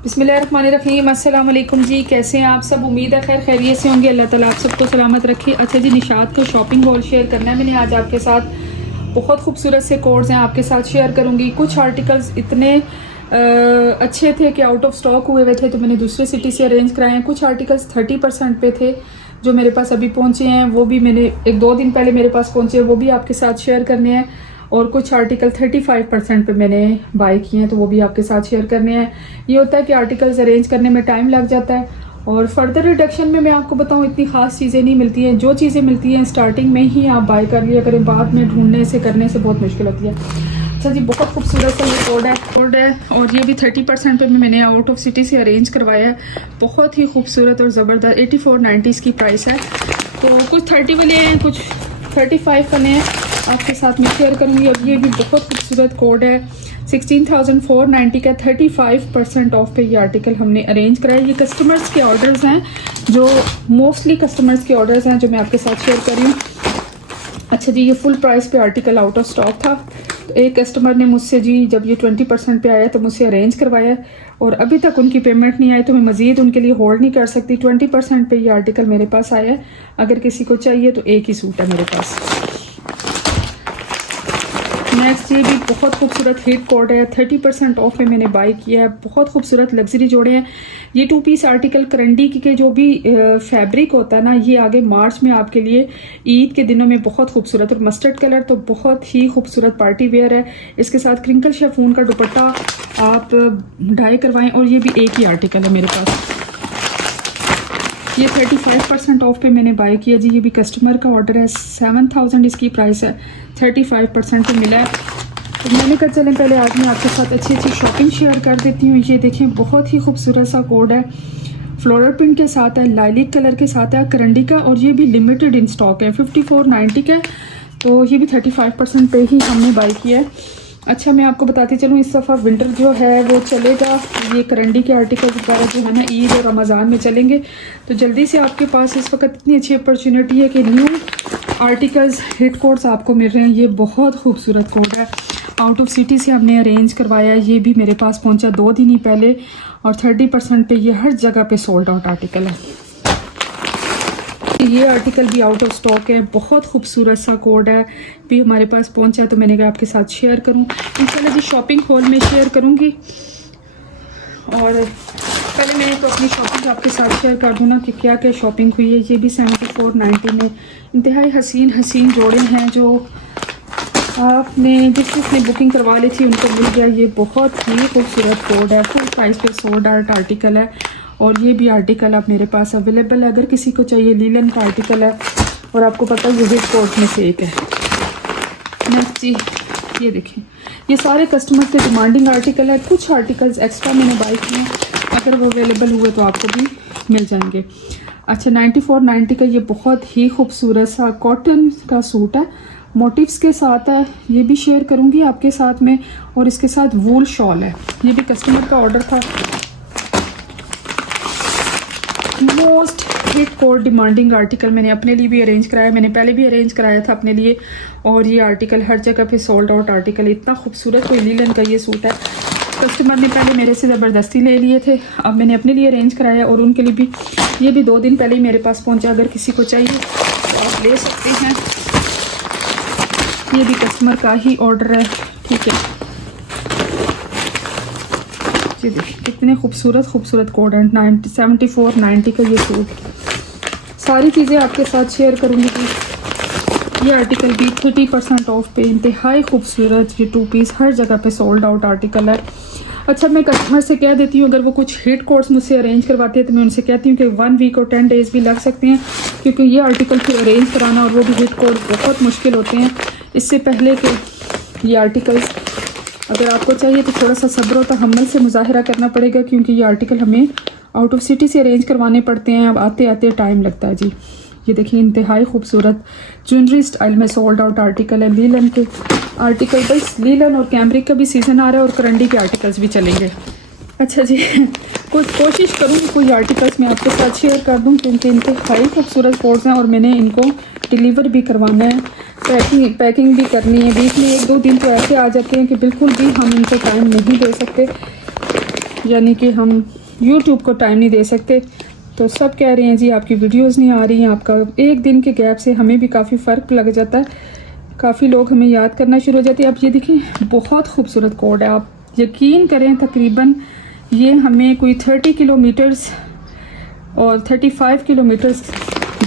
बिस्मिल्लाहिर्रहमानिर्रहीम। अस्सलाम वालेकुम जी, कैसे हैं आप सब? उम्मीद है खैर खैरियत से होंगे। अल्लाह ताला आप सबको सलामत रखे। अच्छा जी, निशात को शॉपिंग हॉल शेयर करना है मैंने आज आपके साथ। बहुत खूबसूरत से कोड्स हैं आपके साथ शेयर करूँगी। कुछ आर्टिकल्स इतने अच्छे थे कि आउट ऑफ स्टॉक हुए हुए थे तो मैंने दूसरे सिटी से अरेंज कराए हैं। कुछ आर्टिकल्स 30% पे थे जो मेरे पास अभी पहुँचे हैं, वो भी मैंने 1-2 दिन पहले मेरे पास पहुँचे, वो भी आपके साथ शेयर करने हैं। और कुछ आर्टिकल 35% पे मैंने बाय किए हैं तो वो भी आपके साथ शेयर करने हैं। ये होता है कि आर्टिकल्स अरेंज करने में टाइम लग जाता है और फर्दर रिडक्शन में मैं आपको बताऊं इतनी ख़ास चीज़ें नहीं मिलती हैं। जो चीज़ें मिलती हैं स्टार्टिंग में ही आप बाय कर लिया करें, बाद में ढूंढने से करने से बहुत मुश्किल होती है। अच्छा जी, बहुत खूबसूरत सा ये कोड है और ये भी 30% पे मैंने आउट ऑफ सिटी से अरेंज करवाया है। बहुत ही खूबसूरत और ज़बरदस्त 8490 इसकी प्राइस है। तो कुछ 30 वाले हैं, कुछ 35 वाले हैं, आपके साथ मैं शेयर करूंगी। और ये भी बहुत खूबसूरत कोड है, 16,490 का 35% ऑफ पे ये आर्टिकल हमने अरेंज कराया। ये कस्टमर्स के ऑर्डर्स हैं, जो मोस्टली कस्टमर्स के ऑर्डर्स हैं जो मैं आपके साथ शेयर कर रही हूँ। अच्छा जी, ये फुल प्राइस पे आर्टिकल आउट ऑफ स्टॉक था। तो एक कस्टमर ने मुझसे जी जब ये 20% पे आया तो मुझसे अरेंज करवाया और अभी तक उनकी पेमेंट नहीं आई तो मैं मज़ीद उनके लिए होल्ड नहीं कर सकती। 20% पे ये आर्टिकल मेरे पास आया है। अगर किसी को चाहिए तो एक ही सूट है मेरे पास। नेक्स्ट ये भी बहुत खूबसूरत हिट कोड है, 30% ऑफ में मैंने बाय किया है। बहुत खूबसूरत लग्जरी जोड़े हैं। ये 2 पीस आर्टिकल करंडी के जो भी फैब्रिक होता है ना, ये आगे मार्च में आपके लिए ईद के दिनों में बहुत खूबसूरत। और मस्टर्ड कलर तो बहुत ही खूबसूरत पार्टी वेयर है। इसके साथ क्रिंकल शेफून का दुपट्टा आप डाई करवाएं। और ये भी एक ही आर्टिकल है मेरे पास। ये 35% ऑफ पे मैंने बाय किया जी। ये भी कस्टमर का ऑर्डर है, 7000 इसकी प्राइस है, 35% पे मिला है। तो मैंने कहा चलें पहले आज मैं आपके साथ अच्छी अच्छी शॉपिंग शेयर कर देती हूँ। ये देखें, बहुत ही खूबसूरत सा कोड है, फ्लोरल प्रिंट के साथ है, लाइलिक कलर के साथ है, करंडी का। और ये भी लिमिटेड इन स्टॉक है, 5490 का। तो ये भी 35% पे ही हमने बाय किया है। अच्छा, मैं आपको बताती चलूँ, इस दफ़ा विंटर जो है वो चलेगा। ये करंडी के आर्टिकल वगैरह जो है ना ईद और रमज़ान में चलेंगे। तो जल्दी से आपके पास इस वक्त इतनी अच्छी अपॉर्चुनिटी है कि न्यू आर्टिकल्स हिट कोड्स आपको मिल रहे हैं। ये बहुत खूबसूरत कोड है, आउट ऑफ सिटी से हमने अरेंज करवाया। ये भी मेरे पास पहुंचा 2 दिन ही पहले और 30% पे ये हर जगह पे सोल्ड आउट आर्टिकल है। ये आर्टिकल भी आउट ऑफ स्टॉक है। बहुत खूबसूरत सा कोड है, भी हमारे पास पहुंचा तो मैंने कहा आपके साथ शेयर करूं। इंशाल्लाह जी शॉपिंग हॉल में शेयर करूंगी। और पहले मैं तो अपनी शॉपिंग आपके साथ शेयर कर दूँ ना कि क्या क्या शॉपिंग हुई है। ये भी 7490 में इंतहाई हसीन जोड़े हैं जो आपने जिसने बुकिंग करवा ली थी उनको मिल गया। ये बहुत ही खूबसूरत कोड है, फुल प्राइस पे सोल्ड आउट आर्टिकल है। और ये भी आर्टिकल आप मेरे पास अवेलेबल है, अगर किसी को चाहिए। लीलन का आर्टिकल है और आपको पता है ये हिट कोड में से एक है। नेक्स्ट जी, ये देखें, ये सारे कस्टमर के डिमांडिंग आर्टिकल है। कुछ आर्टिकल्स एक्स्ट्रा मैंने बाय किए हैं, अगर वो अवेलेबल हुए तो आपको भी मिल जाएंगे। अच्छा, 9490 का ये बहुत ही खूबसूरत सा कॉटन का सूट है, मोटिव्स के साथ है। ये भी शेयर करूंगी आपके साथ में। और इसके साथ वूल शॉल है। ये भी कस्टमर का ऑर्डर था। Most hit code demanding article मैंने अपने लिए भी अरेंज कराया। मैंने पहले भी अरेंज कराया था अपने लिए। और ये आर्टिकल हर जगह पे सोल्ड आउट आर्टिकल, इतना खूबसूरत कोई लीलन का ये सूट है। कस्टमर ने पहले मेरे से ज़बरदस्ती ले लिए थे, अब मैंने अपने लिए अरेंज कराया और उनके लिए भी। ये भी 2 दिन पहले ही मेरे पास पहुंचा। अगर किसी को चाहिए तो आप ले सकते हैं। ये भी कस्टमर का ही ऑर्डर है, ठीक है। ये देखिए कितने खूबसूरत कोड है, 7490 का ये सूट। सारी चीज़ें आपके साथ शेयर करूँगी। ये आर्टिकल भी 30% ऑफ पे इंतहाई खूबसूरत, ये 2 पीस हर जगह पे सोल्ड आउट आर्टिकल है। अच्छा, मैं कस्टमर से कह देती हूँ अगर वो कुछ हिट कोड्स मुझसे अरेंज करवाते हैं तो मैं उनसे कहती हूँ कि 1 वीक और 10 डेज़ भी लग सकते हैं, क्योंकि ये आर्टिकल फिर अरेंज कराना और वो भी हिट कोड बहुत मुश्किल होते हैं। इससे पहले कि ये आर्टिकल्स अगर आपको चाहिए तो थोड़ा सा सब्र और तहम्मुल से मुजाहिरा करना पड़ेगा, क्योंकि ये आर्टिकल हमें आउट ऑफ सिटी से अरेंज करवाने पड़ते हैं। अब आते आते टाइम लगता है जी। ये देखिए इंतहाई खूबसूरत ज्वेलरी स्टाइल में सोल्ड आउट आर्टिकल है। लीलन के आर्टिकल, बस लीलन और कैमरिक का भी सीज़न आ रहा है और करंडी के आर्टिकल्स भी चलेंगे। अच्छा जी, कुछ कोशिश करूँगी कोई आर्टिकल्स मैं आपके साथ शेयर कर दूँ, क्योंकि इंतहाई खूबसूरत कोड्स हैं और मैंने इनको डिलीवर भी करवाना है, पैकिंग भी करनी है। बीच में 1-2 दिन तो ऐसे आ जाते हैं कि बिल्कुल भी हम इनको टाइम नहीं दे सकते। यानी कि हम YouTube को टाइम नहीं दे सकते, तो सब कह रहे हैं जी आपकी वीडियोस नहीं आ रही हैं। आपका एक दिन के गैप से हमें भी काफ़ी फ़र्क लग जाता है, काफ़ी लोग हमें याद करना शुरू हो जाते हैं। अब ये देखिए बहुत खूबसूरत कोड है, आप यकीन करें तकरीबन ये हमें कोई 30 किलोमीटर्स और 35 किलोमीटर्स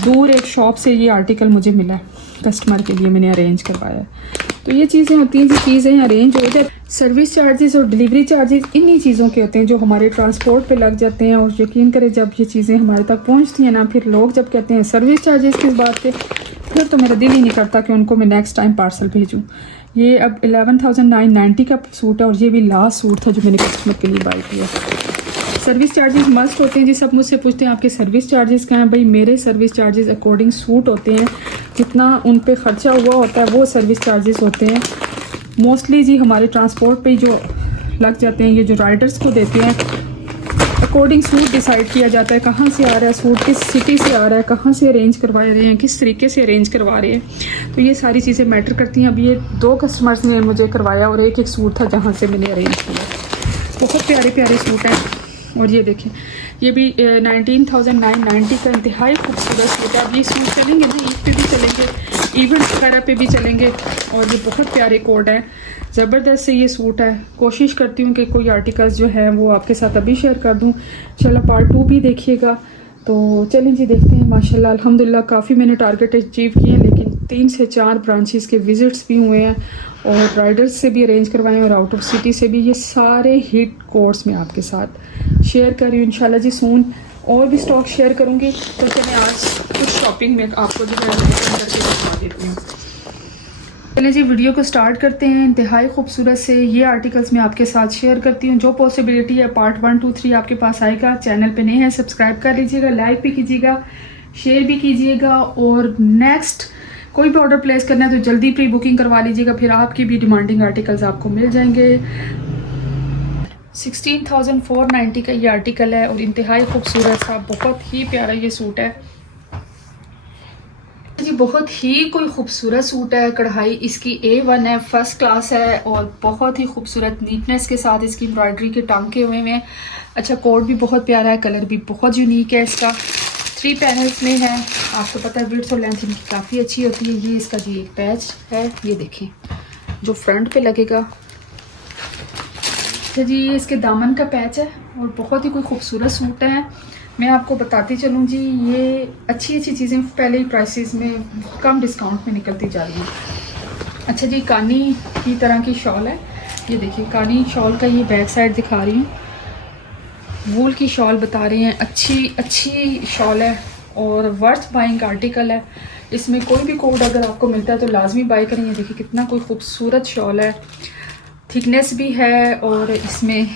दूर एक शॉप से ये आर्टिकल मुझे मिला है, कस्टमर के लिए मैंने अरेंज करवाया है। तो ये चीज़ें होती हैं, जो चीज़ें अरेंज हो जाए, सर्विस चार्जेस और डिलीवरी चार्जेस इन्हीं चीज़ों के होते हैं जो हमारे ट्रांसपोर्ट पे लग जाते हैं। और यकीन करें जब ये चीज़ें हमारे तक पहुंचती हैं ना, फिर लोग जब कहते हैं सर्विस चार्जेस किस बात पे, फिर तो मेरा दिल ही नहीं करता कि उनको मैं नेक्स्ट टाइम पार्सल भेजूँ। ये अब 11,990 का सूट है और ये भी लास्ट सूट था जो मैंने कस्टमर के लिए बाई किया। सर्विस चार्जेस मस्ट होते हैं जी, सब मुझसे पूछते हैं आपके सर्विस चार्जेस क्या हैं। भाई मेरे सर्विस चार्जेस अकॉर्डिंग सूट होते हैं, जितना उन पे ख़र्चा हुआ होता है वो सर्विस चार्जेस होते हैं। मोस्टली जी हमारे ट्रांसपोर्ट पे जो लग जाते हैं, ये जो राइडर्स को देते हैं, अकॉर्डिंग सूट डिसाइड किया जाता है कहाँ से आ रहा है सूट, किस सिटी से आ रहा है, कहाँ से अरेंज करवा रहे हैं, किस तरीके से अरेंज करवा रहे हैं। तो ये सारी चीज़ें मैटर करती हैं। अभी ये 2 कस्टमर्स ने मुझे करवाया और एक सूट था जहाँ से मैंने अरेंज किया। बहुत प्यारे प्यारे सूट हैं। और ये देखें ये भी 19,990 का इंतहाई खूबसूरत सूट है। अब ये सूट चलेंगे ना, ईद पे भी चलेंगे, इवेंट्स वगैरह पे भी चलेंगे। और ये बहुत प्यारे कोड हैं, ज़बरदस्त से ये सूट है। कोशिश करती हूँ कि कोई आर्टिकल्स जो है वो आपके साथ अभी शेयर कर दूँ। चलो पार्ट 2 भी देखिएगा। तो चलें जी देखते हैं। माशाल्लाह अल्हम्दुलिल्लाह काफ़ी मैंने टारगेट अचीव किए हैं, लेकिन 3 से 4 ब्रांचेस के विज़िट्स भी हुए हैं और राइडर्स से भी अरेंज करवाए हैं और आउट ऑफ सिटी से भी। ये सारे हिट कोर्स में आपके साथ शेयर कर रही हूँ इंशाल्लाह जी। सून और भी स्टॉक शेयर करूँगी। तो चलें आज कुछ शॉपिंग में आपको जो है करके दिखा देती हूँ। चलिए जी वीडियो को स्टार्ट करते हैं। इंतहाई खूबसूरत से ये आर्टिकल्स मैं आपके साथ शेयर करती हूँ। जो पॉसिबिलिटी है पार्ट 1, 2, 3 आपके पास आएगा। चैनल पे नए हैं सब्सक्राइब कर लीजिएगा, लाइक भी कीजिएगा, शेयर भी कीजिएगा। और नेक्स्ट कोई भी ऑर्डर प्लेस करना है तो जल्दी प्री बुकिंग करवा लीजिएगा, फिर आपकी भी डिमांडिंग आर्टिकल्स आपको मिल जाएंगे। 16,490 का ये आर्टिकल है और इंतहाई खूबसूरत सा बहुत ही प्यारा ये सूट है जी। बहुत ही कोई खूबसूरत सूट है। कढ़ाई इसकी A1 है, फर्स्ट क्लास है और बहुत ही खूबसूरत नीटनेस के साथ इसकी एम्ब्रॉयडरी के टांके हुए हैं। अच्छा कोड भी बहुत प्यारा है, कलर भी बहुत यूनिक है इसका। 3 पैनल्स में है। आपको पता है विड्थ और लेंथ इनकी काफ़ी अच्छी होती है। ये इसका जी एक पैच है, ये देखें जो फ्रंट पे लगेगा। अच्छा जी ये इसके दामन का पैच है और बहुत ही कोई खूबसूरत सूट है। मैं आपको बताती चलूँ जी, ये अच्छी अच्छी चीज़ें पहले ही प्राइसेस में कम डिस्काउंट में निकलती जा रही हैं। अच्छा जी कानी की तरह की शॉल है, ये देखिए कानी शॉल का ये बैक साइड दिखा रही हूँ। वूल की शॉल बता रहे हैं, अच्छी शॉल है और वर्थ बाइंग आर्टिकल है। इसमें कोई भी कोड अगर आपको मिलता है तो लाजमी बाई करें। ये देखिए कितना कोई खूबसूरत शॉल है, थिकनेस भी है और इसमें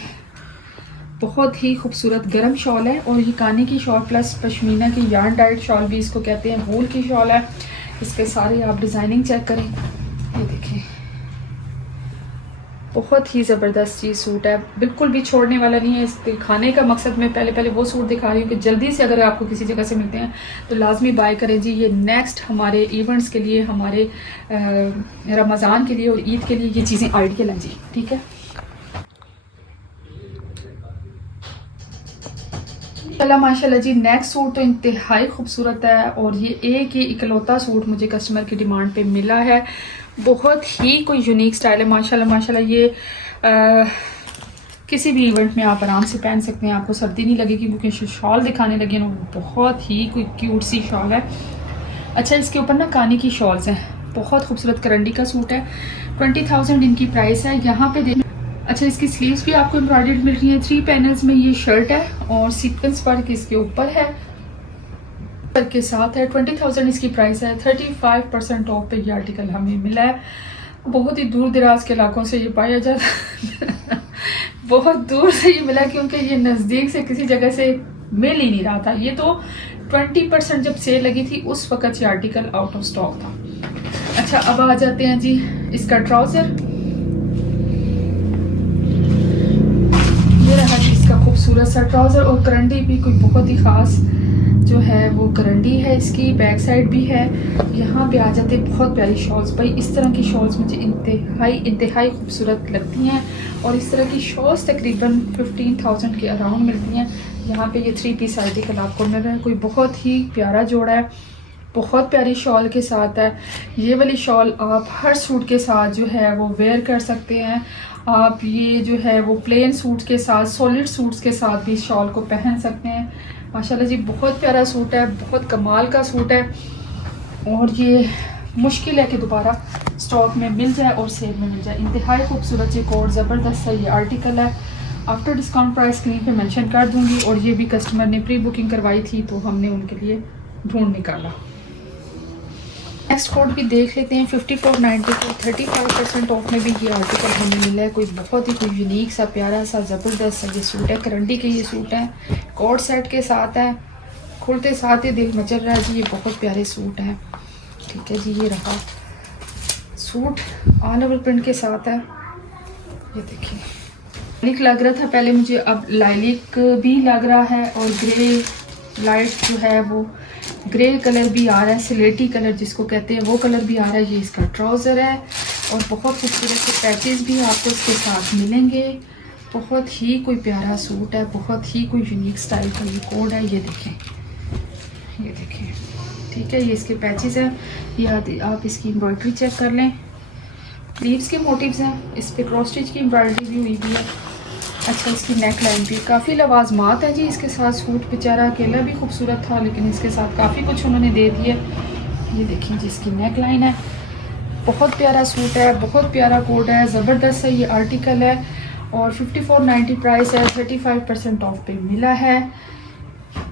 बहुत ही खूबसूरत गर्म शॉल है। और ये कानी की शॉल प्लस पश्मीना की यार्न डाइड शॉल भी इसको कहते हैं, वूल की शॉल है। इसके सारे आप डिज़ाइनिंग चेक करें, ये देखें बहुत ही ज़बरदस्त चीज़ सूट है, बिल्कुल भी छोड़ने वाला नहीं है। इस दिखाने का मकसद मैं पहले वो सूट दिखा रही हूँ कि जल्दी से अगर आपको किसी जगह से मिलते हैं तो लाजमी बाय करें जी। ये नेक्स्ट हमारे इवेंट्स के लिए, हमारे रमज़ान के लिए और ईद के लिए ये चीज़ें आइडियल हैं जी। ठीक है चला माशाल्लाह जी। नेक्स्ट सूट तो इंतहाई खूबसूरत है और ये एक ही इकलौता सूट मुझे कस्टमर की डिमांड पे मिला है। बहुत ही कोई यूनिक स्टाइल है माशाल्लाह माशाल्लाह। ये किसी भी इवेंट में आप आराम से पहन सकते हैं, आपको सर्दी नहीं लगेगी क्योंकि शॉल दिखाने लगे ना, बहुत ही कोई क्यूट सी शॉल है। अच्छा इसके ऊपर ना कानी की शॉल्स हैं, बहुत खूबसूरत करंडी का सूट है। 20,000 इनकी प्राइस है। यहाँ पे देख अच्छा इसकी स्लीव्स भी आपको एम्ब्रॉयडर्ड मिल रही है। 3 पैनल्स में ये शर्ट है और सीक्वेंस वर्क इसके ऊपर है के साथ है। 20,000 इसकी प्राइस है। 35% ऑफ पे ये आर्टिकल हमें मिला है। बहुत ही दूर दराज के इलाकों से ये पाया जाता बहुत दूर से ये मिला क्योंकि ये नज़दीक से किसी जगह से मिल ही नहीं रहा था। ये तो 20% जब सेल लगी थी उस वक्त ये आर्टिकल आउट ऑफ स्टॉक था। अच्छा अब आ जाते हैं जी इसका ट्राउज़र। ये रहा जी इसका खूबसूरत खूबसूरत सा ट्राउज़र और करंडी भी कोई बहुत ही ख़ास जो है वो करंडी है, इसकी बैक साइड भी है। यहाँ पे आ जाते हैं बहुत प्यारी शॉल्स। भाई इस तरह की शॉल्स मुझे इंतहाई खूबसूरत लगती हैं और इस तरह की शॉल्स तकरीबन 15,000 के अराउंड मिलती हैं। यहाँ पे ये 3 पीस आर्टिकल आपको मिल रहा है, कोई बहुत ही प्यारा जोड़ा है, बहुत प्यारी शॉल के साथ है। ये वाली शॉल आप हर सूट के साथ जो है वो वेयर कर सकते हैं। आप ये जो है वो प्लेन सूट के साथ, सॉलिड सूट्स के साथ भी शॉल को पहन सकते हैं। माशाल्लाह जी बहुत प्यारा सूट है, बहुत कमाल का सूट है और ये मुश्किल है कि दोबारा स्टॉक में मिल जाए और सेल में मिल जाए। इंतहाई खूबसूरत एक और ज़बरदस्त सा ये आर्टिकल है। आफ्टर डिस्काउंट प्राइस स्क्रीन पे मेंशन कर दूंगी और ये भी कस्टमर ने प्री बुकिंग करवाई थी तो हमने उनके लिए ढूंढ निकाला। नेक्स्ट कोड भी देख लेते हैं। 54.90 को 35% ऑफ में भी ये आर्टिकल हमें मिला है। कोई बहुत ही कोई यूनिक सा प्यारा सा ज़बरदस्त सा ये सूट है। करंडी के ये सूट है, कोट सेट के साथ है, खुलते साथ ही दिल मचल रहा है जी। ये बहुत प्यारे सूट हैं। ठीक है जी, ये रहा सूट ऑल ओवर प्रिंट के साथ है। ये देखिए लाइलिक लग रहा था पहले मुझे, अब लाइलिक भी लग रहा है और ग्रे लाइट जो है वो ग्रे कलर भी आ रहा है, सिलेटी कलर जिसको कहते हैं वो कलर भी आ रहा है। ये इसका ट्राउज़र है और बहुत खूबसूरत से पैचेस भी आपको इसके साथ मिलेंगे। बहुत ही कोई प्यारा सूट है, बहुत ही कोई यूनिक स्टाइल का ये कोड है। ये देखें, ये देखें, ठीक है। ये इसके पैचेस हैं, ये आप इसकी एम्ब्रॉयडरी चेक कर लें। लीव्स के मोटिव्स हैं, इस पर क्रॉस स्टिच की एम्ब्रॉयडरी भी हुई भी है। अच्छा, इसकी नेक लाइन भी काफ़ी लवाजमात है जी इसके साथ। सूट बेचारा अकेला भी खूबसूरत था लेकिन इसके साथ काफ़ी कुछ उन्होंने दे दिया। ये देखिए जी इसकी नेक लाइन है, बहुत प्यारा सूट है, बहुत प्यारा कोड है, ज़बरदस्त है ये आर्टिकल है और 54.90 प्राइस है। 35% ऑफ पे मिला है।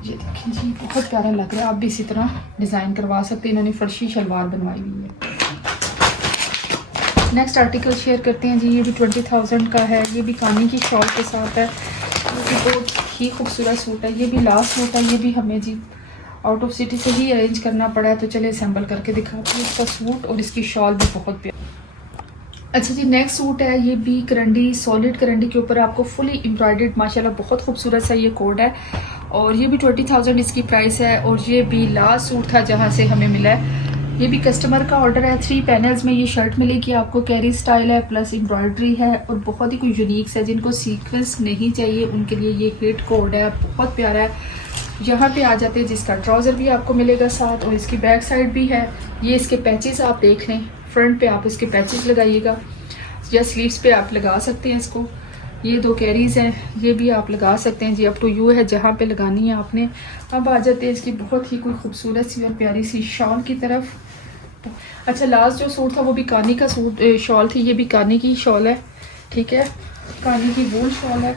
ये देखें जी बहुत प्यारा लग रहा है। आप भी इसी तरह डिज़ाइन करवा सकते हैं, इन्होंने फर्शी शलवार बनवाई हुई है। नेक्स्ट आर्टिकल शेयर करते हैं जी। ये भी 20,000 का है, ये भी कानी की शॉल के साथ है। ये भी बहुत ही खूबसूरत सूट है। ये भी लास्ट सूट है, ये भी हमें जी आउट ऑफ सिटी से ही अरेंज करना पड़ा है तो चले असेंबल करके दिखाते हैं। इसका सूट और इसकी शॉल भी बहुत प्यारी। अच्छा जी, नेक्स्ट सूट है, ये भी करंडी, सॉलिड करंडी के ऊपर आपको फुली एम्ब्रॉयडर्ड माशाल्लाह बहुत खूबसूरत सा ये कोड है और ये भी 20,000 इसकी प्राइस है। और ये भी लास्ट सूट था जहाँ से हमें मिला है। ये भी कस्टमर का ऑर्डर है। 3 पैनल्स में ये शर्ट मिलेगी आपको, कैरी स्टाइल है प्लस एम्ब्रॉयडरी है और बहुत ही कोई यूनिक है। जिनको सीक्वेंस नहीं चाहिए उनके लिए ये हिट कोड है, बहुत प्यारा है। यहाँ पे आ जाते हैं जिसका ट्राउज़र भी आपको मिलेगा साथ और इसकी बैक साइड भी है। ये इसके पैचेस आप देख लें, फ्रंट पे आप इसके पैचेस लगाइएगा या स्लीव्स पे आप लगा सकते हैं इसको। ये 2 कैरीज हैं, ये भी आप लगा सकते हैं जी, अप टू यू है जहाँ पे लगानी है आपने। अब आ जाते हैं इसकी बहुत ही कोई खूबसूरत सी और प्यारी सी शॉल की तरफ। अच्छा, लास्ट जो सूट था वो भी कानी का सूट शॉल थी। ये भी कानी की शॉल है, ठीक है, कानी की वूल शॉल है,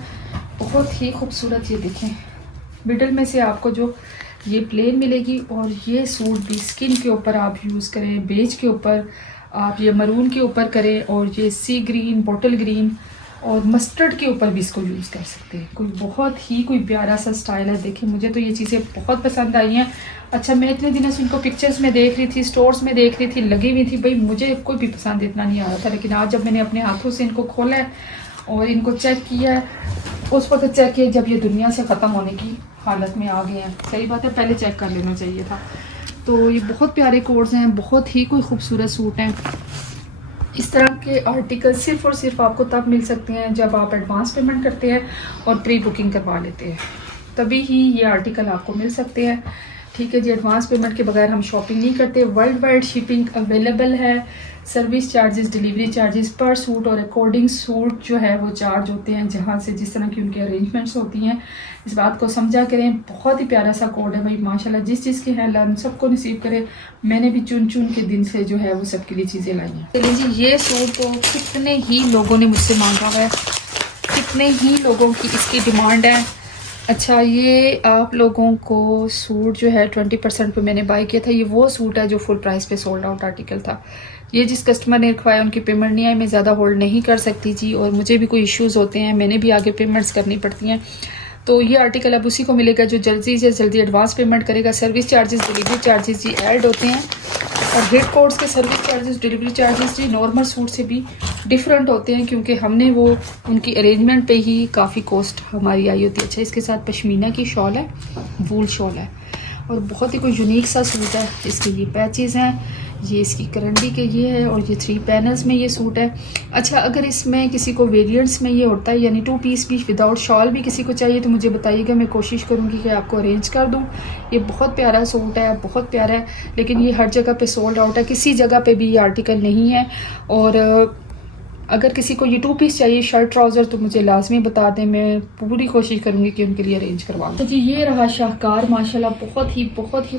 बहुत ही खूबसूरत। ये देखें मिडल में से आपको जो ये प्लेन मिलेगी और ये सूट भी स्किन के ऊपर आप यूज़ करें, बेज के ऊपर आप ये मरून के ऊपर करें और ये सी ग्रीन, बॉटल ग्रीन और मस्टर्ड के ऊपर भी इसको यूज़ कर सकते हैं। कोई बहुत ही कोई प्यारा सा स्टाइल है। देखिए मुझे तो ये चीज़ें बहुत पसंद आई हैं। अच्छा, मैं इतने दिनों से इनको पिक्चर्स में देख रही थी, स्टोर्स में देख रही थी, लगी हुई थी, भाई मुझे कोई भी पसंद इतना नहीं आ रहा था। लेकिन आज जब मैंने अपने हाथों से इनको खोला है और इनको चेक किया है, उस वक्त चेक किया जब ये दुनिया से ख़त्म होने की हालत में आ गए हैं। सही बात है, पहले चेक कर लेना चाहिए था। तो ये बहुत प्यारे कोड्स हैं, बहुत ही कोई खूबसूरत सूट हैं। इस तरह के आर्टिकल सिर्फ़ और सिर्फ आपको तब मिल सकते हैं जब आप एडवांस पेमेंट करते हैं और प्री बुकिंग करवा लेते हैं, तभी ही ये आर्टिकल आपको मिल सकते हैं। ठीक है जी, एडवांस पेमेंट के बगैर हम शॉपिंग नहीं करते। वर्ल्ड वाइड शिपिंग अवेलेबल है। सर्विस चार्जेस, डिलीवरी चार्जेस पर सूट और अकॉर्डिंग सूट जो है वो चार्ज होते हैं, जहाँ से जिस तरह की उनकी अरेंजमेंट्स होती हैं। इस बात को समझा करें। बहुत ही प्यारा सा कोड है भाई माशाल्लाह, जिस चीज़ के हैं अल्लाह सबको नसीब करे। मैंने भी चुन चुन के दिन से जो है वो सबके लिए चीज़ें लाई हैं। चलिए जी, ये सूट तो कितने ही लोगों ने मुझसे मांगा हुआ है, कितने ही लोगों की इसकी डिमांड है। अच्छा, ये आप लोगों को सूट जो है 20% पे मैंने बाय किया था। ये वो सूट है जो फुल प्राइस पे सोल्ड आउट आर्टिकल था। ये जिस कस्टमर ने रखवाया उनकी पेमेंट नहीं आई, मैं ज़्यादा होल्ड नहीं कर सकती जी, और मुझे भी कोई इश्यूज़ होते हैं, मैंने भी आगे पेमेंट्स करनी पड़ती हैं। तो ये आर्टिकल अब उसी को मिलेगा जो जल्दी से जल्दी एडवांस पेमेंट करेगा। सर्विस चार्जेस, डिलीवरी चार्जेस जी ऐड होते हैं और हिट कोड्स के सर्विस चार्जेस, डिलीवरी चार्जेस जी नॉर्मल सूट से भी डिफरेंट होते हैं क्योंकि हमने वो उनकी अरेंजमेंट पे ही काफ़ी कॉस्ट हमारी आई होती है। अच्छा, इसके साथ पश्मीना की शॉल है, वूल शॉल है और बहुत ही कोई यूनिक सा सूट है। इसके ये पैचेस हैं, ये इसकी करंडी के ये है और ये 3 पैनल्स में ये सूट है। अच्छा, अगर इसमें किसी को वेरिएंट्स में ये होता है यानी 2 पीस भी विदाउट शॉल भी किसी को चाहिए तो मुझे बताइएगा, मैं कोशिश करूँगी कि आपको अरेंज कर दूँ। ये बहुत प्यारा सूट है, बहुत प्यारा है, लेकिन ये हर जगह पे सोल्ड आउट है, किसी जगह पे भी ये आर्टिकल नहीं है। और अगर किसी को ये 2 पीस चाहिए शर्ट ट्राउज़र तो मुझे लाजमी बता दें, मैं पूरी कोशिश करूँगी कि उनके लिए अरेंज करवा दूँ। तो जी ये रहा शाहकार, माशाल्लाह बहुत ही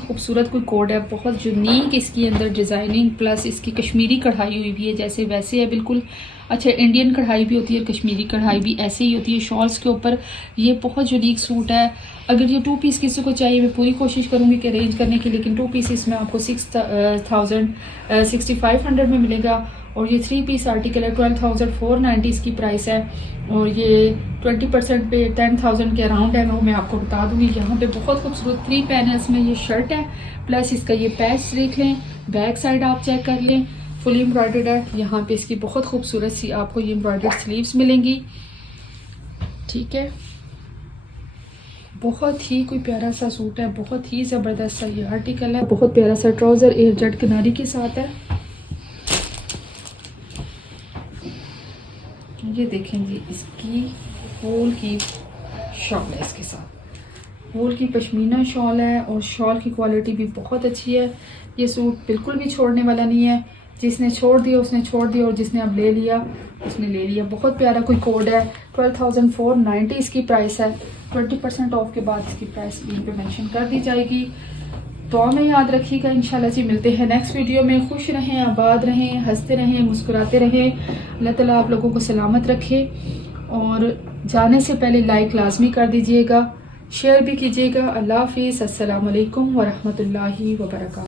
खूबसूरत कोई कोड है, बहुत यूनिक इसकी अंदर डिज़ाइनिंग प्लस इसकी कश्मीरी कढ़ाई हुई भी है, जैसे वैसे है बिल्कुल। अच्छा, इंडियन कढ़ाई भी होती है, कश्मीरी कढ़ाई भी ऐसे ही होती है शॉल्स के ऊपर। ये बहुत यूनिक सूट है। अगर ये 2 पीस किसी को चाहिए मैं पूरी कोशिश करूँगी कि अरेंज करने की, लेकिन 2 पीस इसमें आपको 6500 में मिलेगा और ये 3 पीस आर्टिकल है 12,490 इसकी प्राइस है और ये 20% पे 10,000 के अराउंड है, वो मैं आपको बता दूंगी। यहाँ पे बहुत खूबसूरत 3 पैनल्स में ये शर्ट है, प्लस इसका ये पैच देख लें, बैक साइड आप चेक कर लें, फुली एम्ब्रॉयडर्ड है। यहाँ पे इसकी बहुत खूबसूरत सी आपको ये एम्ब्रॉयडर्ड स्लीव्स मिलेंगी, ठीक है। बहुत ही कोई प्यारा सा सूट है, बहुत ही ज़बरदस्त सा ये आर्टिकल है। बहुत प्यारा सा ट्राउज़र एयर जेट किनारी के साथ है। ये देखें जी, इसकी वूल की शॉल है, इसके साथ वूल की पश्मीना शॉल है और शॉल की क्वालिटी भी बहुत अच्छी है। ये सूट बिल्कुल भी छोड़ने वाला नहीं है, जिसने छोड़ दिया उसने छोड़ दिया और जिसने अब ले लिया उसने ले लिया। बहुत प्यारा कोई कोड है, 12,490 इसकी प्राइस है। 20% ऑफ के बाद इसकी प्राइस स्क्रीन पे मेंशन कर दी जाएगी। तो में याद रखिएगा। इंशाल्लाह जी मिलते हैं नेक्स्ट वीडियो में। खुश रहें, आबाद रहें, हंसते रहें, मुस्कुराते रहें। अल्लाह ताला आप लोगों को सलामत रखे और जाने से पहले लाइक लाजमी कर दीजिएगा, शेयर भी कीजिएगा। अल्लाह हाफिज़, अस्सलाम वालेकुम व रहमतुल्लाहि व बरकातहू।